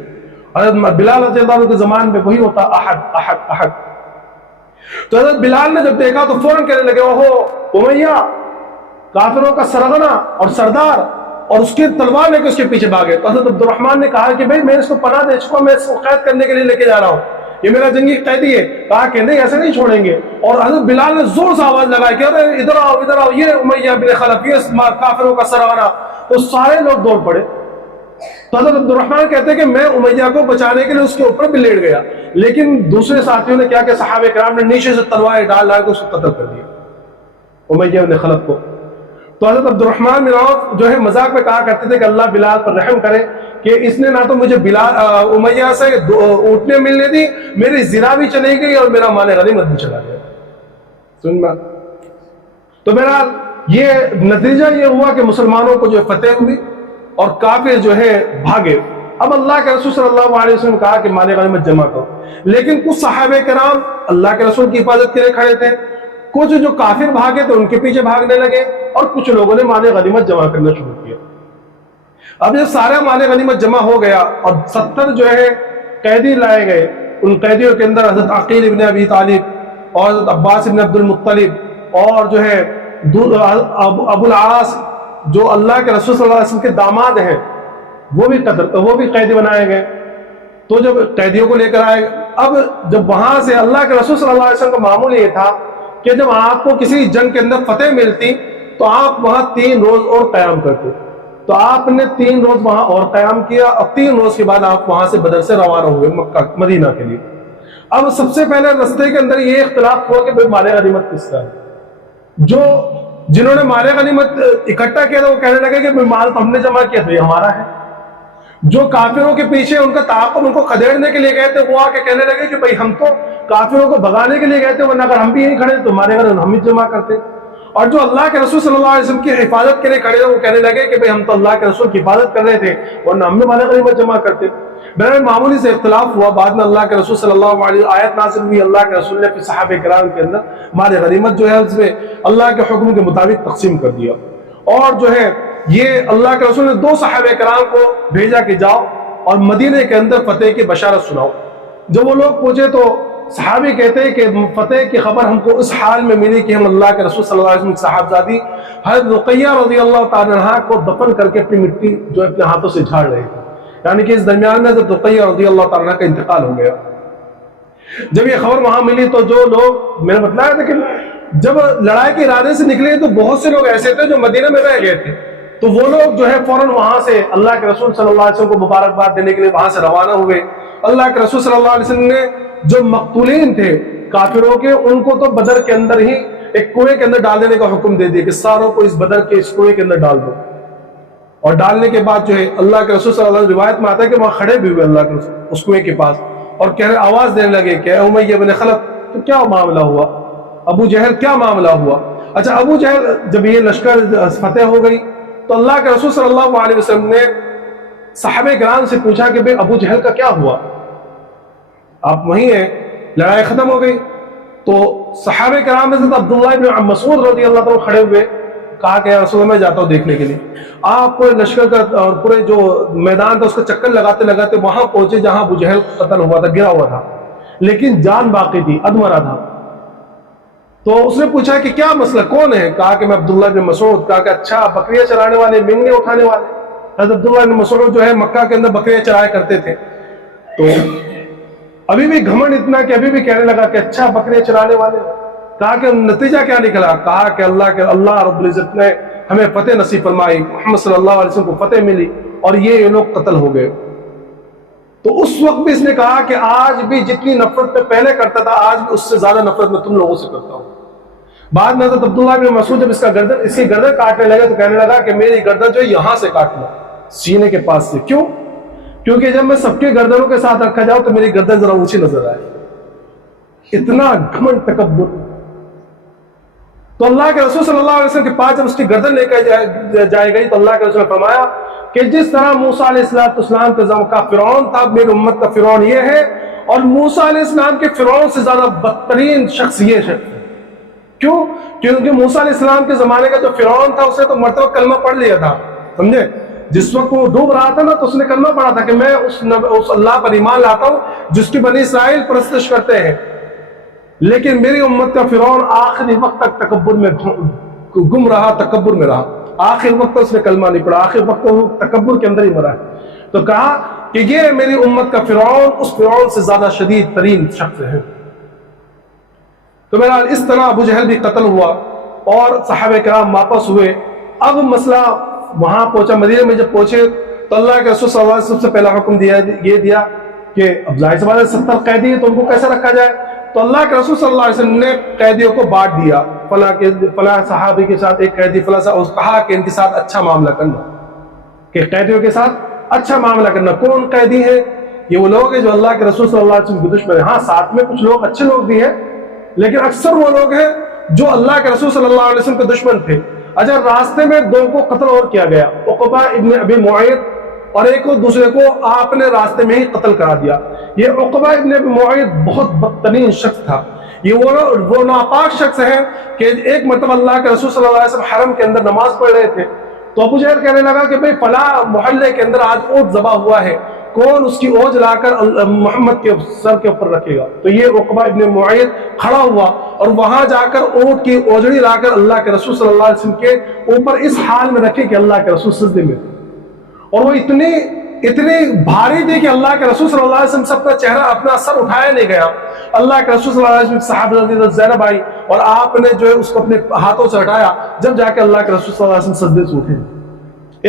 حضرت بلال رضی اللہ عنہ کے زمان میں وہی ہوتا احد احد احد. تو حضرت بلال نے جب دیکھا تو فوراً کہنے لگے اوہو امیہ کافروں کا سرغنہ اور سردار، اور اس کی تلوار لے کے اس کے پیچھے بھاگے. تو حضرت عبد الرحمن نے کہا کہ بھائی میں اس کو پناہ دے چکا، میں اس کو قید کرنے کے لیے لے کے جا رہا ہوں، یہ میرا جنگی قیدی ہے. کہا کہ نہیں ایسے نہیں چھوڑیں گے. اور حضرت بلال نے زور سے آواز لگائی کہ ارے ادھر آؤ ادھر آؤ، یہ امیہ بن خلف، یہ کافروں کا سرغنہ. تو سارے لوگ دوڑ پڑے. تو حضرت عبد الرحمن کہتے ہیں کہ میں امیہ کو بچانے کے لیے اس کے اوپر بھی لیٹ گیا، لیکن دوسرے ساتھیوں نے کیا کہ صحابہ کرام نے نیچے سے تلواریں ڈال کے اس کو قتل کر دیا، امیہ بن خلف کو. تو حضرت عبد الرحمن بن عوف جو ہے مذاق میں کہا کرتے تھے کہ اللہ بلال پر رحم کرے کہ اس نے نہ تو مجھے امیہ سے اونٹنے ملنے دی، میری زرا بھی چلی گئی اور میرا مال غنیمت بھی چلا گیا. سننا تو بہرحال یہ نتیجہ یہ ہوا کہ مسلمانوں کو جو فتح ہوئی اور کافر جو ہے بھاگے. اب اللہ کے رسول صلی اللہ علیہ وسلم نے کہا کہ مال غنیمت جمع کرو، لیکن کچھ صحابہ کرام اللہ کے رسول کی حفاظت کے لیے کھڑے تھے، کچھ جو کافر بھاگے تھے ان کے پیچھے بھاگنے لگے، اور کچھ لوگوں نے مال غنیمت جمع کرنا شروع کیا. اب یہ سارا مال غنیمت جمع ہو گیا اور 70 جو ہے قیدی لائے گئے. ان قیدیوں کے اندر حضرت عقیل ابن ابی طالب اور حضرت عباس ابن عبد المطلب اور جو ہے ابو العاص جو اللہ کے رسول صلی اللہ علیہ وسلم کے داماد ہیں وہ بھی قیدی بنائے گئے. تو جب قیدیوں کو لے کر آئے، اب جب وہاں سے اللہ کے رسول صلی اللہ علیہ وسلم کا معمول یہ تھا کہ جب آپ کو کسی جنگ کے اندر فتح ملتی تو آپ وہاں 3 روز اور قیام کرتے. تو آپ نے 3 روز وہاں اور قیام کیا اور 3 روز کے بعد آپ وہاں سے بدر سے روانہ ہوئے مکہ مدینہ کے لیے. اب سب سے پہلے رستے کے اندر یہ اختلاف ہوا کہ مال غنیمت کس کا ہے. جنہوں نے مال غنیمت اکٹھا کیا تھا وہ کہنے لگے کہ مال تو ہم نے جمع کیا تو یہ ہمارا ہے. جو کافروں کے پیچھے ان کا تعاقب ان کو خدیڑنے کے لیے گئے تھے وہ آ کے کہنے لگے کہ بھائی ہم تو کافروں کو بھگانے کے لیے گئے تھے، ورنہ اگر ہم بھی یہیں کھڑے تو ہمارے گھر ہم ہی جمع کرتے. اور جو اللہ کے رسول صلی اللہ علیہ وسلم کی حفاظت کے لیے کھڑے تھے وہ کہنے لگے کہ بھئی ہم تو اللہ کے رسول کی حفاظت کر رہے تھے ورنہ ہم بھی مال غنیمت جمع کرتے. بہرحال معمولی سے اختلاف ہوا. بعد میں اللہ کے رسول صلی اللہ علیہ وسلم آیت نازل ہوئی، اللہ کے رسول نے پھر صحابہ کرام کے اندر مال غنیمت جو ہے اس میں اللہ کے حکم کے مطابق تقسیم کر دیا. اور جو ہے یہ اللہ کے رسول نے 2 صحابہ کرام کو بھیجا کہ جاؤ اور مدینہ کے اندر فتح کی بشارت سناؤ. جب وہ لوگ پہنچے تو صحابی کہتے ہیں کہ فتح کی خبر ہم کو اس حال میں ملی کہ ہم اللہ کے رسول صلی اللہ علیہ وسلم کی صاحبزادی حضرت رقیہ رضی اللہ تعالی عنہا کو دفن کر کے اپنی مٹی جو اپنے ہاتھوں سے جھاڑ رہے تھے. یعنی کہ اس درمیان میں حضرت رقیہ رضی اللہ تعالی عنہا کا انتقال ہو گیا. جب یہ خبر وہاں ملی تو جو لوگ، میں نے بتلایا تھا کہ جب لڑائی کے ارادے سے نکلے تو بہت سے لوگ ایسے تھے جو مدینہ میں رہ گئے تھے، تو وہ لوگ جو ہے فوراً وہاں سے اللہ کے رسول صلی اللہ علیہ وسلم کو مبارکباد دینے کے لیے وہاں سے روانہ ہوئے. اللہ کے رسول صلی اللہ علیہ وسلم نے جو مقتولین تھے کافروں کے ان کو تو بدر کے اندر ہی ایک کنویں کے اندر ڈال دینے کا حکم دے دیا کہ ساروں کو اس بدر کے اس کنویں کے اندر ڈال دو. اور ڈالنے کے بعد جو ہے اللہ کے رسول صلی اللہ علیہ وسلم روایت میں آتا ہے کہ وہاں کھڑے بھی ہوئے اللہ کے رسول اس کنویں کے پاس اور آواز دینے لگے کہ اے امیہ بن خلف تو کیا معاملہ ہوا، ابو جہل کیا معاملہ ہوا. اچھا ابو جہل جب یہ لشکر فتح ہو گئی تو اللہ کے رسول صلی اللہ علیہ وسلم نے صحابہ کرام سے پوچھا کہ بھئی ابو جہل کا کیا ہوا، آپ وہیں ہیں، لڑائی ختم ہو گئی. تو صحابہ کرام میں سے عبداللہ بن مسعود رضی اللہ عنہ کھڑے ہوئے، کہا کہ یا رسول اللہ میں جاتا ہوں دیکھنے کے لیے. آپ پورے لشکر کا اور پورے جو میدان تھا اس کا چکر لگاتے لگاتے وہاں پہنچے جہاں ابو جہل قتل ہوا تھا، گرا ہوا تھا، لیکن جان باقی تھی، ادمرا تھا. تو اس نے پوچھا کہ کیا مسئلہ، کون ہے؟ کہا کہ میں عبداللہ بن مسعود. کہا کہ اچھا بکریاں چرانے والے، مینگنے اٹھانے والے. حضرت عبداللہ بن مسعود جو ہے مکہ کے اندر بکریاں چرایا کرتے تھے. تو ابھی بھی گھمنڈ اتنا کہ ابھی بھی کہنے لگا کہ اچھا بکریاں چرانے والے. کہا کہ نتیجہ کیا نکلا؟ کہا کہ اللہ رب العزت نے ہمیں فتح نصیب فرمائی، محمد صلی اللہ علیہ وسلم کو فتح ملی اور یہ لوگ قتل ہو گئے. تو اس وقت بھی اس نے کہا کہ آج بھی جتنی نفرت میں پہلے کرتا تھا آج بھی اس سے زیادہ نفرت میں تم لوگوں سے کرتا ہوں. بعد میں حضرت عبداللہ بن مسعود جب اس کی گردن کاٹنے لگے تو کہنے لگا کہ میری گردن جو یہاں سے کاٹنا، سینے کے پاس سے. کیوں؟ کیونکہ جب میں سب کے گردنوں کے ساتھ رکھا جاؤں تو میری گردن ذرا اونچی نظر آئے. اتنا گھمنڈ تکبر. تو اللہ کے رسول صلی اللہ علیہ وسلم کے پاس جب اس کی گردن لے کر جائے گئی تو اللہ کے رسول نے فرمایا کہ جس طرح موسیٰ علیہ السلام کے زمانے کا فرعون تھا، میری امت کا فرعون یہ ہے، اور موسیٰ علیہ السلام کے فرعون سے زیادہ بدترین شخص یہ شخص ہے. کیوں؟ کیونکہ موسیٰ علیہ السلام کے زمانے کا جو فرعون تھا اس نے تو مرتبہ کلمہ پڑھ لیا تھا، سمجھے؟ جس وقت وہ ڈوب رہا تھا نا تو اس نے کلمہ پڑھا تھا کہ میں اس اللہ پر ایمان لاتا ہوں جس کی بنی اسرائیل پرستش کرتے ہیں. لیکن میری امت کا فرعون آخری وقت تک تکبر میں گم رہا، تکبر میں رہا. آخر وقت اس نے کلمہ نہیں پڑھا، آخر وقت وہ تکبر کے اندر ہی مرا ہے. تو کہا کہ یہ میری امت کا فرعون اس فرعون سے زیادہ شدید ترین شخص ہے. تو بہرحال اس طرح ابو جہل بھی قتل ہوا اور صحابہ کرام واپس ہوئے. اب مسئلہ وہاں پہنچا، مدینہ میں جب پہنچے تو اللہ کے رسول صلی اللہ علیہ وسلم سے پہلا حکم یہ دیا کہ اب ظاہر سی بات ہے 70 قیدی ہیں تو ان کو کیسے رکھا جائے. تو اللہ کے رسول صلی اللہ علیہ وسلم نے قیدیوں کو بانٹ دیا، فلاں صحابی کے ساتھ ایک قیدی، فلاں کہا کہ ان کے ساتھ اچھا معاملہ کرنا، کہ قیدیوں کے ساتھ اچھا معاملہ کرنا. کون قیدی ہے؟ یہ وہ لوگ ہیں جو اللہ کے رسول صلی اللہ علیہ وسلم کے دشمن ہیں. ہاں ساتھ میں کچھ لوگ اچھے لوگ بھی ہیں، لیکن اکثر وہ لوگ ہیں جو اللہ کے رسول صلی اللہ علیہ وسلم کے دشمن تھے. اچھا راستے میں دو کو قتل اور کیا گیا، عقبہ ابن ابی معیط اور ایک دوسرے کو آپ نے راستے میں ہی قتل کرا دیا. یہ عقبہ ابن ابی معیط بہت بدترین شخص تھا. یہ وہ ناپاک شخص ہے کہ ایک مرتبہ اللہ کے رسول صلی اللہ علیہ وسلم حرم کے اندر نماز پڑھ رہے تھے تو ابو جہل کہنے لگا کہ بھئی فلاں محلے کے اندر آج اونٹ ذبح ہوا ہے، کون اس کی اوج لا کر محمد کے سر کے اوپر رکھے گا؟ تو یہ عقبہ ابن معیط کھڑا ہوا اور وہاں جا کر اونٹ کی اوجڑی لا کر اللہ کے رسول صلی اللہ علیہ وسلم کے اوپر اس حال میں رکھے کہ اللہ کے رسول سجدے میں تھے. اور وہ اتنی بھاری تھی کہ اللہ کے رسول صلی اللہ علیہ وسلم سے اپنا چہرہ اپنا سر اٹھایا نہیں گیا. اللہ کے رسول صلی اللہ علیہ وسلم صحابہ زینب آئی اور آپ نے جو ہے اس کو اپنے ہاتھوں سے ہٹایا، جب جا کے اللہ کے رسول صلی اللہ علیہ وسلم سجدے سے اٹھے.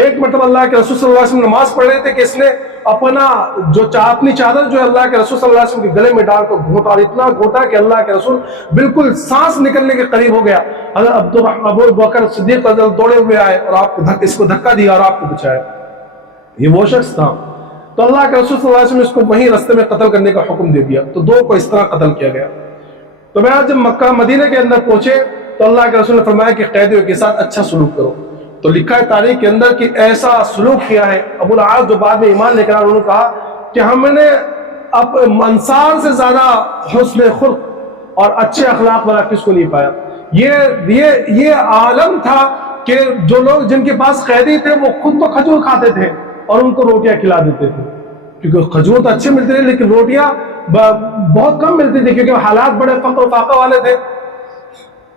ایک مرتبہ اللہ کے رسول صلی اللہ علیہ وسلم نماز پڑھ رہے تھے کہ اس نے اپنی چادر جو ہے اللہ کے رسول صلی اللہ علیہ وسلم کے گلے میں ڈال کر گھونٹا، اور اتنا گھونٹا کہ اللہ کے رسول بالکل سانس نکلنے کے قریب ہو گیا. حضرت ابو بکر صدیق دوڑے ہوئے آئے اور آپ کو اس کو دھکا دیا اور آپ کو بچایا. یہ وہ شخص تھا. تو اللہ کے رسول صلی اللہ علیہ وسلم نے اس کو وہیں رستے میں قتل کرنے کا حکم دے دیا. تو دو کو اس طرح قتل کیا گیا. تو میں جب مکہ مدینہ کے اندر پہنچے تو اللہ کے رسول نے فرمایا کہ قیدیوں کے ساتھ اچھا سلوک کرو. تو لکھا ہے تاریخ کے اندر کہ ایسا سلوک کیا ہے. ابو العاص جو بعد میں ایمان لے کر انہوں نے کہا کہ ہم نے اب انصار سے زیادہ حسن خلق اور اچھے اخلاق والا کس کو نہیں پایا. یہ عالم تھا کہ جو لوگ جن کے پاس قیدی تھے وہ خود تو کھجور کھاتے تھے اور ان کو روٹیاں کھلا دیتے تھے، کیونکہ کھجور تو اچھے ملتے تھے لیکن روٹیاں بہت کم ملتی تھی کیونکہ حالات بڑے فقر و فاقہ والے تھے.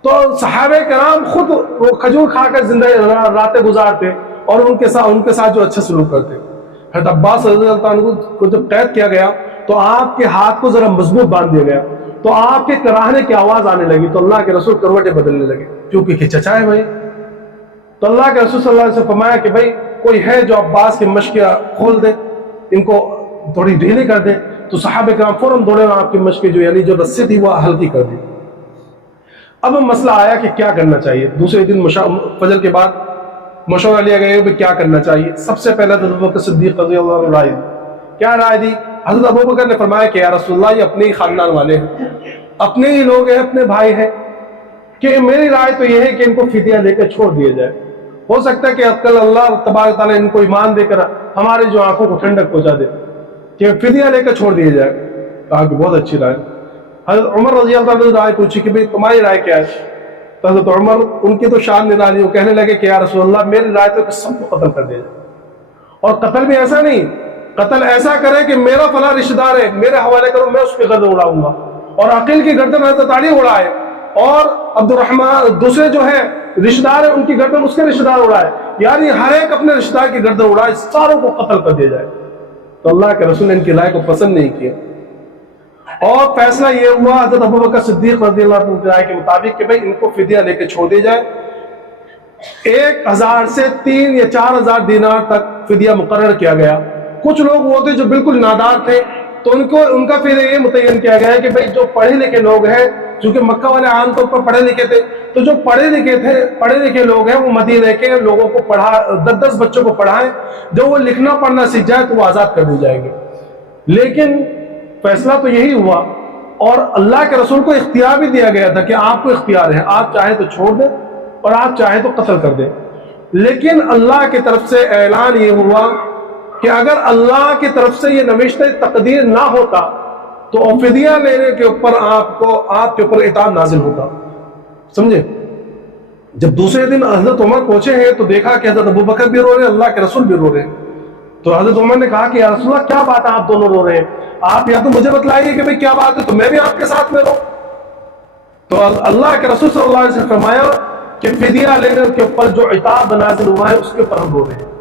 تو صحابہ کرام خود کھجور کھا کر زندگی راتیں گزارتے اور ان کے ساتھ جو اچھا سلوک کرتے. حضرت عباس رضی اللہ عنہ کو جب قید کیا گیا تو آپ کے ہاتھ کو ذرا مضبوط باندھ دیا گیا تو آپ کے کراہنے کی آواز آنے لگی تو اللہ کے رسول کروٹیں بدلنے لگے کیونکہ چچا ہے بھائی. تو اللہ کے رسول صلی اللہ علیہ وسلم فرمایا کہ بھائی کوئی ہے جو عباس کی مشقیں کھول دے، ان کو تھوڑی ڈھیلی کر دے. تو صحابہ کرام فوراً دوڑے اور آپ کی مشقیں جو رسی تھی وہ ہلکی کر دی. اب مسئلہ آیا کہ کیا کرنا چاہیے. دوسرے دن فجر کے بعد مشورہ لیا گیا کہ کیا کرنا چاہیے. سب سے پہلے حضرت ابوبکر صدیق رضی اللہ عنہ رائے کیا رائے دی. حضرت ابوبکر نے فرمایا کہ یا رسول اللہ یہ اپنے ہی خاندان والے ہیں، اپنے ہی لوگ ہیں، اپنے بھائی ہیں، کہ میری رائے تو یہ ہے کہ ان کو فدیہ لے کے چھوڑ دیا جائے. ہو سکتا ہے کہ کل اللہ تبارک تعالیٰ ان کو ایمان دے کر ہماری جو آنکھوں کو ٹھنڈک پہنچا دے کہ فدیہ لے کر چھوڑ دیا جائے. کہا کہ بہت اچھی رائے. حضرت عمر رضی اللہ عنہ رائے پوچھی کہ بھئی تمہاری رائے کیا ہے. تو حضرت عمر ان کی تو شان نرالی، وہ کہنے لگے کہ یا رسول اللہ میری رائے تو کہ سب کو قتل کر دیا جائے. اور قتل بھی ایسا نہیں، قتل ایسا کرے کہ میرا فلاں رشتہ دار ہے میرے حوالے کرو، میں اس کی گردن اڑاؤں گا. اور عقیل کی گردن حضرت علی اڑائے اور عبد الرحمن دوسرے جو ہے رشتہ دار ہیں ان کی گردن اس کے رشتہ دار اڑائے، یعنی ہر ایک اپنے رشتہ دار کی گردن اڑائے، ساروں کو قتل کر دیا جائے. تو اللہ کے رسول نے ان کی رائے کو پسند نہیں کیا اور فیصلہ یہ ہوا حضرت ابوبکر صدیق رضی اللہ عنہ کی رائے کے مطابق کہ بھئی ان کو فدیہ لے کے چھوڑ دیا جائے. 1000 سے 3 یا 4000 دینار تک فدیہ مقرر کیا گیا. کچھ لوگ وہ تھے جو بالکل نادار تھے تو ان کا پھر یہ متعین کیا گیا کہ بھئی جو پڑھے لکھے لوگ ہیں، چونکہ مکہ والے عام طور پر پڑھے لکھے تھے، تو جو پڑھے لکھے لوگ ہیں وہ مدینے کے لوگوں کو 10 بچوں کو پڑھائیں، جب وہ لکھنا پڑھنا سیکھ جائے تو وہ آزاد کر دی جائیں گے. لیکن فیصلہ تو یہی ہوا اور اللہ کے رسول کو اختیار بھی دیا گیا تھا کہ آپ کو اختیار ہے، آپ چاہیں تو چھوڑ دیں اور آپ چاہیں تو قتل کر دیں. لیکن اللہ کی طرف سے اعلان یہ ہوا کہ اگر اللہ کی طرف سے یہ نوشتہ تقدیر نہ ہوتا تو فدیہ لینے کے اوپر آپ کے اوپر عتاب نازل ہوتا. سمجھے؟ جب دوسرے دن حضرت عمر پہنچے ہیں تو دیکھا کہ حضرت ابوبکر بھی رو رہے ہیں، اللہ کے رسول بھی رو رہے ہیں. تو حضرت عمر نے کہا کہ یا رسول اللہ کیا بات ہے آپ دونوں رو رہے ہیں، آپ یا تو مجھے بتلائیے کہ بھئی کیا بات ہے تو میں بھی آپ کے ساتھ میں رو. تو اللہ کے رسول صلی اللہ علیہ وسلم فرمایا کہ فدیہ لینے کے اوپر جو عتاب نازل ہوا ہے اس کے اوپر ہم رو رہے ہیں،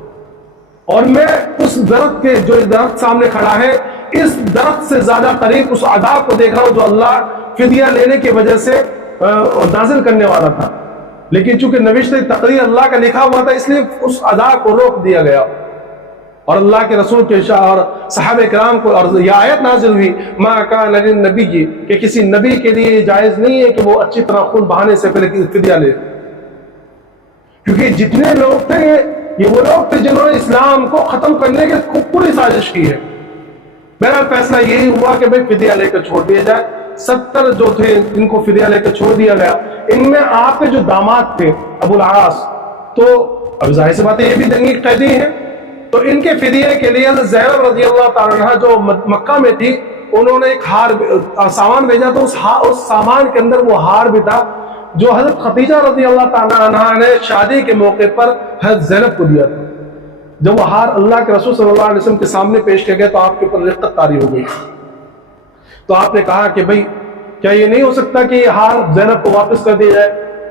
اور میں اس درخت کے جو درخت سامنے کھڑا ہے اس درخت سے زیادہ قریب اس عذاب کو دیکھ رہا ہوں جو اللہ فدیہ لینے کی وجہ سے نازل کرنے والا تھا. لیکن چونکہ نوشتہ تقدیر اللہ کا لکھا ہوا تھا اس لیے اس عذاب کو روک دیا گیا. اور اللہ کے رسول کے اور صحابہ کرام کو اور یہ آیت نازل ہوئی ما کان للنبی کہ کسی نبی کے لیے جائز نہیں ہے کہ وہ اچھی طرح خون بہانے سے پہلے فدیہ لے، کیونکہ جتنے لوگ تھے یہ وہ لوگ تھے جنہوں نے اسلام کو ختم کرنے کی پوری سازش کی ہے۔ میرا فیصلہ یہی ہوا کہ بھئی فدیہ لے کر چھوڑ دیا جائے۔ 70 جو تھے ان کو فدیہ لے کر چھوڑ دیا گیا۔ ان میں آپ کے جو داماد تھے ابو العاص، تو اب ظاہر سی بات ہے یہ بھی جنگی قیدی ہیں، تو ان کے فدیے کے لیے زینب رضی اللہ تعالیٰ عنہ جو مکہ میں تھی، انہوں نے ایک سامان بھیجا، تو اس سامان کے اندر وہ ہار بھی تھا جو حضرت خدیجہ رضی اللہ تعالیٰ عنہ نے شادی کے موقع پر حضرت زینب کو دیا تھا۔ جب وہ ہار اللہ کے رسول صلی اللہ علیہ وسلم کے سامنے پیش کیا گیا تو آپ کے اوپر رقت طاری ہو گئی۔ تو آپ نے کہا کہ بھئی کیا یہ نہیں ہو سکتا کہ یہ ہار زینب کو واپس کر دیا جائے؟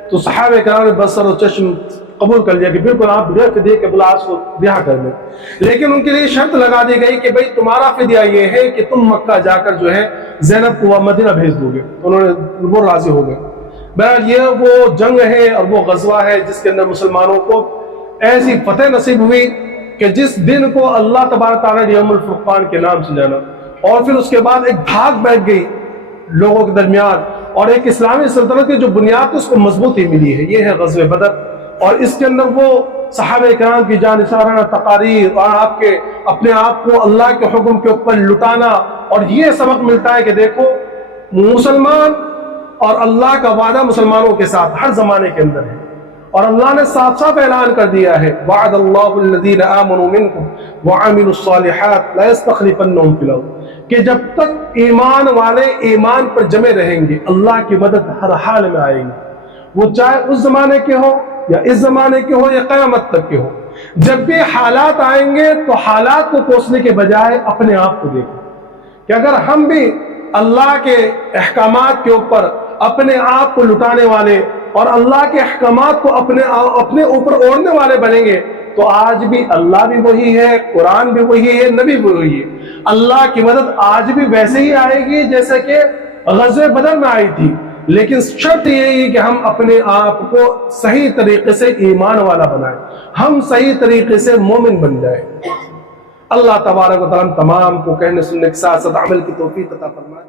تو صحابہ کرام نے بصر و چشم قبول کر لیا کہ بالکل آپ بغیر فدیے کے ابو العاص کو رہا کر لیں، لیکن ان کے لیے شرط لگا دی گئی کہ بھئی تمہارا فدیہ یہ ہے کہ تم مکہ جا کر جو ہے زینب کو مدینہ بھیج دو گے۔ انہوں نے وہ راضی ہو گئے۔ بہرحال یہ وہ جنگ ہے اور وہ غزوہ ہے جس کے اندر مسلمانوں کو ایسی فتح نصیب ہوئی کہ جس دن کو اللہ تبارک تعالیٰ نے یوم الفرقان کے نام سے جانا، اور پھر اس کے بعد ایک دھاک بیٹھ گئی لوگوں کے درمیان، اور ایک اسلامی سلطنت کی جو بنیاد تھی اس کو مضبوطی ملی ہے۔ یہ ہے غزوہ بدر، اور اس کے اندر وہ صحابہ کرام کی جانثارانہ تقاریر اور آپ کے اپنے آپ کو اللہ کے حکم کے اوپر لٹانا، اور یہ سبق ملتا ہے کہ دیکھو مسلمان اور اللہ کا وعدہ مسلمانوں کے ساتھ ہر زمانے کے اندر ہے، اور اللہ نے صاف صاف اعلان کر دیا ہے وعد اللہ الذین آمنوا منکم وعملوا الصالحات لا یستخلفنہم فی الارض، کہ جب تک ایمان والے ایمان پر جمے رہیں گے اللہ کی مدد ہر حال میں آئے گی، وہ چاہے اس زمانے کے ہو یا اس زمانے کے ہو یا قیامت تک کے ہو۔ جب بھی حالات آئیں گے تو حالات کو کوسنے کے بجائے اپنے آپ کو دیکھیں کہ اگر ہم بھی اللہ کے احکامات کے اوپر اپنے آپ کو لٹانے والے اور اللہ کے احکامات کو اپنے اوپر اوڑھنے والے بنیں گے تو آج بھی اللہ بھی وہی ہے، قرآن بھی وہی ہے، نبی بھی وہی ہے۔ اللہ کی مدد آج بھی ویسے ہی آئے گی جیسے کہ غزوہ بدر میں آئی تھی، لیکن شرط یہی ہے کہ ہم اپنے آپ کو صحیح طریقے سے ایمان والا بنائیں، ہم صحیح طریقے سے مومن بن جائیں۔ اللہ تبارک و تعالیٰ تمام کو کہنے سننے کے ساتھ ساتھ عمل کی توفیق عطا فرمائے۔